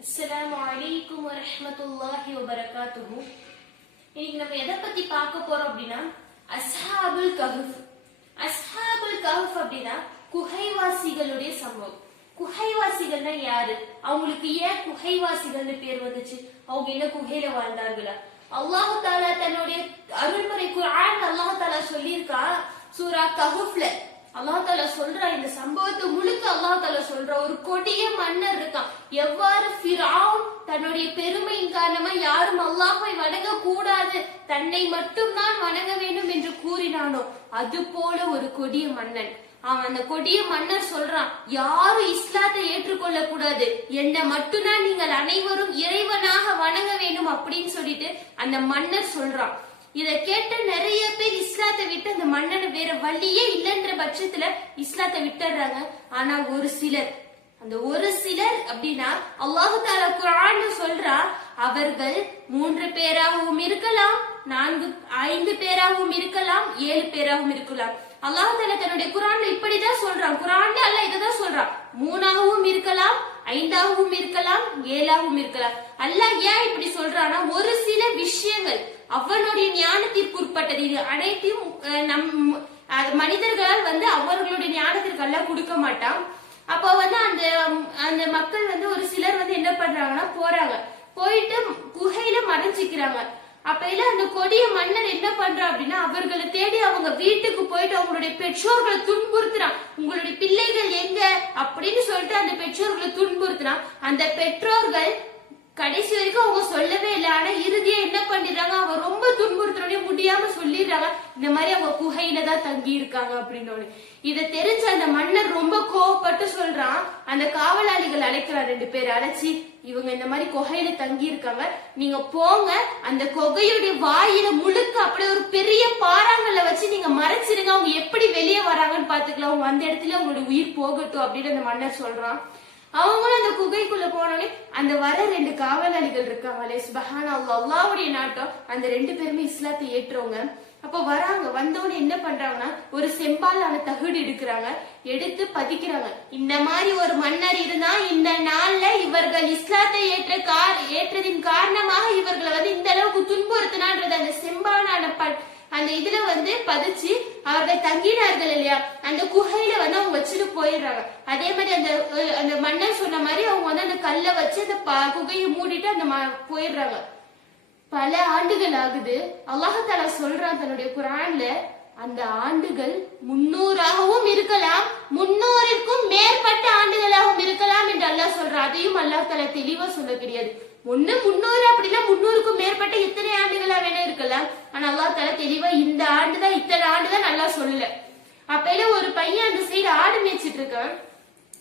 அஸ்ஸலாமு அலைக்கும் வரஹ்மத்துல்லாஹி வபரகாத்துஹு. இன்னைக்கு நம்ம எதை பத்தி பார்க்க போறோம் அப்படின்னா அஸ்ஹாபுல் கஹஃப். அஸ்ஹாபுல் கஹஃப் அப்படின்னா குகைவாசிகளுடைய சம்பவம். குகைவாசிகள்னா யாரு? அவங்களுக்கு ஏன் குகைவாசிகள்னு பேர் வந்துச்சு? அவங்க என்ன குகையில வாழ்ந்தார்களா? அல்லாஹு தாலா தன்னுடைய அருள்முறை குரான் அல்லாஹு தாலா சொல்லியிருக்கா சூரா கஹஃப்ல. அல்லாஹ் தால சொல்றா இந்த சம்பவத்தை முழுக்க அல்லாஹ் தாலா ஒரு கொடிய மன்னர் இருக்கான். எவ்வாறு ஃபிரௌன் தன்னுடைய பெருமையின் காரணமா யாரும் அல்லாஹை வணங்க கூடாது தன்னை மட்டும்தான் வணங்க வேண்டும் என்று கூறினானோ அது போல ஒரு கொடிய மன்னன். அவன் அந்த கொடிய மன்னர் சொல்றான் யாரும் இஸ்லாத்தை ஏற்றுக்கொள்ள கூடாது என்னை மட்டும்தான் நீங்கள் அனைவரும் இறைவனாக வணங்க வேண்டும் அப்படின்னு சொல்லிட்டு அந்த மன்னர் சொல்றான். இதை கேட்ட நிறைய பேர் இஸ்லாத்தை விட்டு அந்த மன்னனை வேற வழியே இல்லைன்ற பட்சத்துல இஸ்லாத்தை விட்டுறாங்க ஆனா ஒரு சிலர் அந்த ஒரு சிலர் அப்படின்னா அல்லாஹு தாலா குரான் சொல்றா அவர்கள் மூன்று பேராகவும் இருக்கலாம் நான்கு ஐந்து பேராகவும் இருக்கலாம் ஏழு பேராகவும் இருக்கலாம். அல்லாஹு தாலா தன்னுடைய குரான்ல இப்படிதான் சொல்றான். குரான்ல அல்ல இததான் சொல்றான். மூணாகவும் இருக்கலாம் ஐந்தாகவும் இருக்கலாம் ஏழாகவும் இருக்கலாம். அல்லாஹ் ஏன் இப்படி சொல்றான்னா ஒரு சில விஷயங்கள் அவனுடைய ஞானத்திற்கு உட்பட்டது இது அனைத்தையும் நம் மனிதர்களால் வந்து அவர்களுடைய ஞானத்திற்கு எல்லாம் கொடுக்க மாட்டான். அப்போ வந்து அந்த அந்த மக்கள் வந்து ஒரு சிலர் வந்து என்ன பண்றாங்கன்னா போறாங்க. போயிட்டு குகையில மறைஞ்சிக்கிறாங்க. அப்பையில அந்த கொடிய மன்னர் என்ன பண்றா அப்படின்னா அவர்களை தேடி அவங்க வீட்டுக்கு போயிட்டு அவங்களுடைய பெற்றோர்களை துன்புறுத்துறான். உங்களுடைய பிள்ளைகள் எங்க? அப்படின்னு சொல்லிட்டு அந்த பெற்றோர்களை துன்புறுத்துறான். அந்த பெற்றோர்கள் கடைசி வரைக்கும் அவங்க சொல்லவே இல்லை. ஆனா இறுதியா பண்ணிடுறாங்க அவங்க ரொம்ப துன்புறுத்துறோடனே முடியாம சொல்லிடுறாங்க இந்த மாதிரி அவங்க குகையில தான் தங்கி இருக்காங்க அப்படின்னு இத தெரிஞ்ச அந்த மன்னர் ரொம்ப கோவப்பட்டு சொல்றான். அந்த காவலாளிகள் அழைக்கிறான் ரெண்டு பேர். அழைச்சி இவங்க இந்த மாதிரி குகையில தங்கி இருக்காங்க நீங்க போங்க. அந்த குகையுடைய வாயில முழுக்க அப்படியே ஒரு பெரிய பாறாங்கல்ல வச்சு நீங்க மறைச்சிருங்க. அவங்க எப்படி வெளியே வராங்கன்னு பாத்துக்கலாம் அவங்க அந்த இடத்துல அவங்களுடைய உயிர் போகட்டும் அப்படின்னு அந்த மன்னர் சொல்றான். அவங்களும் அந்த குகைக்குள்ள போனோடனே அந்த வர ரெண்டு காவலாளிகள் இருக்காங்களே சுபஹான அல்லா அல்லாவுடைய நாட்டம். அந்த ரெண்டு பேருமே இஸ்லாத்தை ஏற்றுறவங்க. அப்ப வராங்க வந்தவொடனே என்ன பண்றாங்கன்னா ஒரு செம்பாலான தகுடு எடுக்கிறாங்க எடுத்து பதிக்கிறாங்க. இந்த மாதிரி ஒரு மன்னர் இருந்தா இந்த நாள்ல இவர்கள் இஸ்லாத்தை ஏற்ற கார் ஏற்றதின் காரணமாக இவர்களை வந்து இந்த அளவுக்கு துன்புறுத்தினான்றது அந்த செம்பாலான அந்த இதுல வந்து பதிச்சு அவர்கள் தங்கினார்கள் இல்லையா? அந்த குகையில வந்து அவங்க வச்சுட்டு போயிடுறாங்க. அதே மாதிரி அந்த அந்த மன்னர் சொன்ன மாதிரி அவங்க வந்து அந்த கல்லை வச்சு அந்த ப- குகையை மூடிட்டு அந்த ம- போயிடுறாங்க. பல ஆண்டுகள் ஆகுது. அல்லாஹால சொல்றான் தன்னுடைய குரான்ல அந்த ஆண்டுகள் முன்னூறாகவும் இருக்கலாம் முன்னூறிற்கும் மேற்பட்ட ஆண்டுகளாகவும் இருக்கலாம் என்று அல்லாஹ் சொல்றான். அதையும் அல்லாஹ் தாலா தெளிவா சொல்ல கிடையாது ஒண்ணு முன்னூறு அப்படின்னா முன்னூறுக்கும் மேற்பட்ட இத்தனை ஆண்டுகளா வேணா இருக்குல்ல? ஆனா அல்லா தாலா தெளிவா இந்த ஆண்டுதான் இத்தனை ஆண்டுதான் நல்லா சொல்லல. அப்பையில ஒரு பையன் அந்த சைடு ஆடு மேய்ச்சிட்டு இருக்கான்.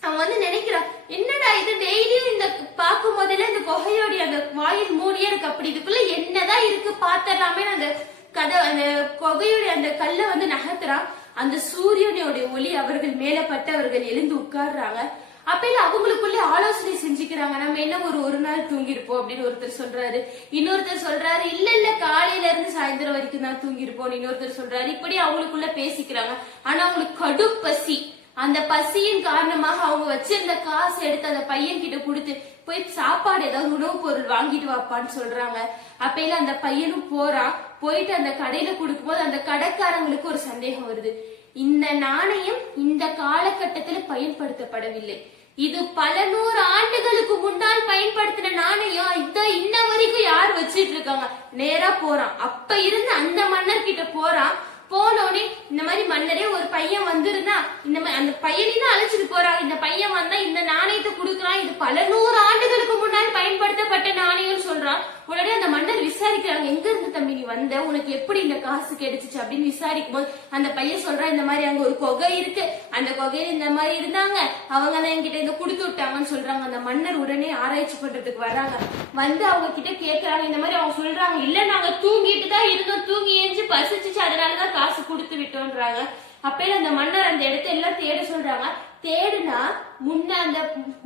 அவன் வந்து நினைக்கிறான் என்னடா இது? டெய்லியும் இந்த பார்க்கும் போதெல்லாம் இந்த குகையோடைய அந்த வாயில் மூடியே இருக்கு. அப்படி இதுக்குள்ள என்னதான் இருக்கு? பாத்திரலாமே அந்த கதை அந்த குகையுடைய அந்த கல்லை வந்து நகர்த்துறான். அந்த சூரியனுடைய ஒளி அவர்கள் மேல பட்டு அவர்கள் எழுந்து உட்கார்றாங்க. அப்பயில அவங்களுக்குள்ளே ஆலோசனை செஞ்சுக்கிறாங்க. நம்ம என்ன ஒரு ஒரு நாள் தூங்கிருப்போம் அப்படின்னு ஒருத்தர் சொல்றாரு. இன்னொருத்தர் சொல்றாரு இல்ல இல்ல காலையில இருந்து சாயந்தரம் வரைக்கும் தான் தூங்கிருப்போம் இன்னொருத்தர் சொல்றாரு இப்படி அவங்களுக்குள்ள பேசிக்கிறாங்க. ஆனா அவங்களுக்கு கடும் பசி. அந்த பசியின் காரணமாக அவங்க வச்சிருந்த காசு எடுத்து அந்த பையன் கிட்ட கொடுத்து போய் சாப்பாடு ஏதாவது உணவுப் பொருள் வாங்கிட்டு வாப்பான்னு சொல்றாங்க. அப்பயில அந்த பையனும் போறான். போயிட்டு அந்த கடையில கொடுக்கும்போது அந்த கடைக்காரங்களுக்கு ஒரு சந்தேகம் வருது. இந்த நாணயம் இந்த காலகட்டத்தில் பயன்படுத்தப்படவில்லை. இது பல நூறு ஆண்டுகளுக்கு முன்னால் பயன்படுத்தின நாணயம். இதான் இன்ன வரைக்கும் யார் வச்சிட்டு இருக்காங்க? நேரா போறான். அப்ப இருந்து அந்த மன்னர் கிட்ட போறான். போனோடனே இந்த மாதிரி மன்னரே ஒரு பையன் வந்திருந்தா இந்த மாதிரி அந்த பையனையும் அழைச்சிட்டு போறாங்க இந்த பையன் வந்தா இந்த நாணயத்தை கொடுக்குறான் இது பல நூறு ஆண்டுகளுக்கு முன்னாடி பயன்படுத்தப்பட்ட நாணயம்னு சொல்றான். உடனே அந்த மன்னர் விசாரிக்கிறாங்க எங்க இருந்து தம்பி நீ வந்த? உனக்கு எப்படி இந்த காசு கிடைச்சிச்சு? அப்படின்னு விசாரிக்கும் போது அந்த பையன் சொல்றான் இந்த மாதிரி அங்க ஒரு குகை இருக்கு. அந்த கொகையில இந்த மாதிரி இருந்தாங்க. அவங்க தான் என்கிட்ட இதை கொடுத்து விட்டாங்கன்னு சொல்றாங்க. அந்த மன்னர் உடனே ஆராய்ச்சி பண்றதுக்கு வராங்க வந்து அவங்க கிட்ட கேக்குறாங்க இந்த மாதிரி அவங்க சொல்றாங்க இல்ல நாங்க தூங்கிட்டு தான் இருந்தோம். தூங்கி ஏஞ்சி பசிச்சுச்சு. அதனாலதான் காசு கொடுத்து விட்டோன்றாங்க. அப்பயில அந்த மன்னர் அந்த இடத்த எல்லாம் தேட சொல்றாங்க. தேடுனா முன்ன அந்த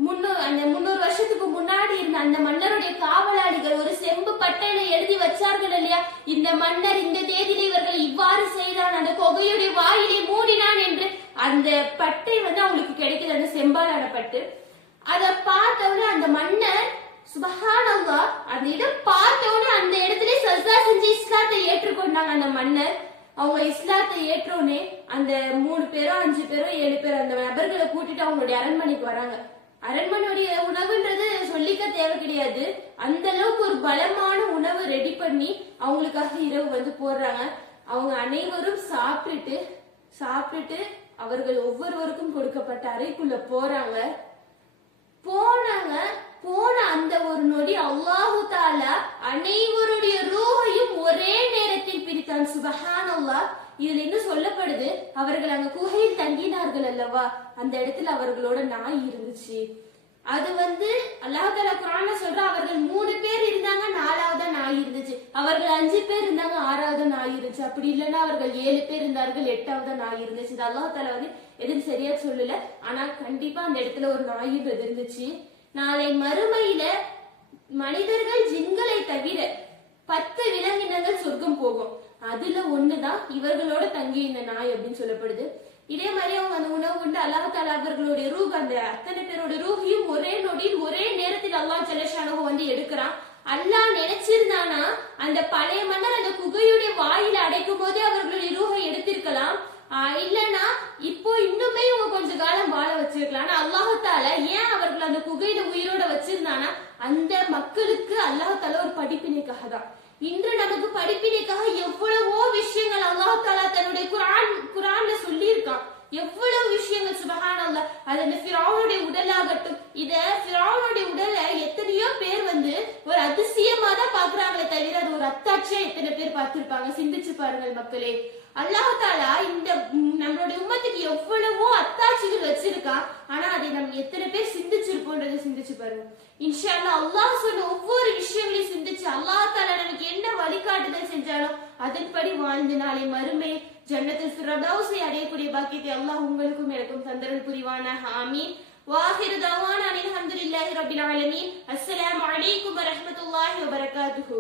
முன்னூறு அந்த முன்னூறு வருஷத்துக்கு முன்னாடி இருந்த அந்த மன்னருடைய காவலாளிகள் ஒரு செம்பு பட்டையில எழுதி வச்சார்கள் இல்லையா? இந்த மன்னர் இந்த தேதியில இவர்கள் இவ்வாறு செய்தான் அந்த கொகையுடைய வாயிலை மூடினான் என்று அந்த பட்டை வந்து அவங்களுக்கு கிடைக்குது அந்த செம்பாலான பட்டு. அதை பார்த்தவொடனே அந்த மன்னர் சுபஹானல்லாஹ் அந்த இடம் பார்த்தோன்னே அந்த இடத்துல சசா செஞ்சு இஸ்லாத்தை ஏற்றுக்கொண்டாங்க அந்த மன்னர். அவங்க இஸ்லாத்தை ஏற்றோனே அந்த மூணு பேரோ அஞ்சு பேரோ ஏழு பேர் அந்த நபர்களை கூட்டிட்டு அவங்களுடைய அரண்மனைக்கு வராங்க. அரண்மனையுடைய உணவுன்றது சொல்லிக்க தேவை கிடையாது. அந்த அளவுக்கு ஒரு பலமான உணவு ரெடி பண்ணி அவங்களுக்காக இரவு வந்து போடுறாங்க. அவங்க அனைவரும் சாப்பிட்டுட்டு சாப்பிட்டுட்டு அவர்கள் ஒவ்வொருவருக்கும் கொடுக்கப்பட்ட அறைக்குள்ள போறாங்க. போனாங்க. போன அந்த ஒரு நொடி அல்லாஹு தாலா அனைவரும் ரூஹையும் ஒரே நேரத்தில் பிரித்தான் சுபஹான் அல்லாஹ் இதுல என்ன சொல்லப்படுது? அவர்கள் அங்க குகையில் தங்கினார்கள் அல்லவா? அந்த இடத்துல அவர்களோட நாய் இருந்துச்சு. அது வந்து அல்லாஹ் குரான சொல்ற அவர்கள் மூணு பேர் இருந்தாங்க நாலாவதா நாய் இருந்துச்சு. அவர்கள் அஞ்சு பேர் இருந்தாங்க ஆறாவது நாய் இருந்துச்சு. அப்படி இல்லைன்னா அவர்கள் ஏழு பேர் இருந்தார்கள் எட்டாவது நாய் இருந்துச்சு. இது அல்லாஹால வந்து எதுவும் சரியா சொல்லல. ஆனா கண்டிப்பா அந்த இடத்துல ஒரு நாயின்றது இருந்துச்சு. நாளை மறுமையில மனிதர்கள் ஜிங்களை தவிர பத்து விலங்கினங்கள் சொர்க்கம் போகும். அதுல ஒண்ணுதான் இவர்களோட தங்கி இந்த நாய் அப்படின்னு சொல்லப்படுது. இதே மாதிரி அவங்க அந்த உணவு உண்டு அல்லாஹ் தாலா அவர்களுடைய ரூஹ் அந்த அத்தனை பேரோட ரூஹையும் ஒரே நொடியில் ஒரே நேரத்தில் அல்லாஹ் ஜலஷானவ வந்து எடுக்கிறான். அல்லாஹ் நினைச்சிருந்தானா அந்த பழைய மன்னர் அந்த குகையுடைய வாயில அடைக்கும் போதே அவர்களுடைய ரூஹை எடுத்திருக்கலாம். இல்லனா இப்போ இன்னுமே இவங்க கொஞ்ச காலம் வாழ வச்சிருக்கலாம். ஆனா அல்லாஹால ஏன் அவர்கள் அந்த குகையில உயிரோட வச்சிருந்தானா? அந்த மக்களுக்கு அல்லாஹத்தால ஒரு படிப்பினைக்காக தான் இன்று நமக்கு படிப்பினைக்காக எவ்வளவோ விஷயங்கள் அல்லாஹாலா தன்னுடைய குரான் குரான்ல சொல்லியிருக்கான். எவ்வளவு விஷயங்கள் சுபகானல்ல. அது அந்த ஃபிரௌனுடைய உடலாகட்டும் இத ஃபிரௌனுடைய உடல்ல எத்தனையோ பேர் வந்து ஒரு அதிசயமா தான் பாக்குறாங்களே தவிர அது ஒரு அத்தாட்சியா எத்தனை பேர் பார்த்திருப்பாங்க? சிந்திச்சு பாருங்கள் மக்களே. அல்லாஹாலா இந்த நம்மளுடைய உம்மத்துக்கு எவ்வளவோ அத்தாட்சிகள் வச்சிருக்கான் ஆனா அதை நம்ம எத்தனை பேர் சிந்திச்சிருப்போன்றதை சிந்திச்சு பாருங்க. இன்ஷா அல்லாஹ் அல்லாஹ் சொன்ன ஒவ்வொரு விஷயங்களையும் சிந்திச்சு அல்லாஹாலா நமக்கு என்ன வழிகாட்டுதல் செஞ்சாலும் அதன்படி வாழ்ந்து நாளை மறுமை. ஜன்னத்தில் ஃபிரதௌஸை அடையக்கூடிய பாக்கியத்தை அல்லாஹ் உங்களுக்கும் எனக்கும் தந்தரல் புரிவான ஆமீன். வாஹிரு தவான் அனில் அல்ஹம்துலில்லாஹி ரபில் ஆலமீன். அஸ்ஸலாமு அலைக்கும் வரஹ்மத்துல்லாஹி வபரகாத்துஹு.